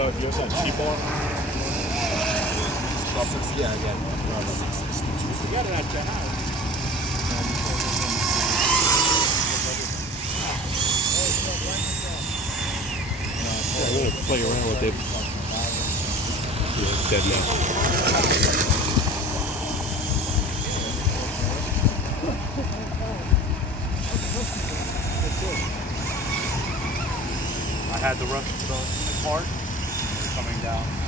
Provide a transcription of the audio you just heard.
you ever said cheap on? Yeah, yeah. You got it at your house. I'm gonna play around with it. Yeah, it's dead now. I had the rest of the part coming down.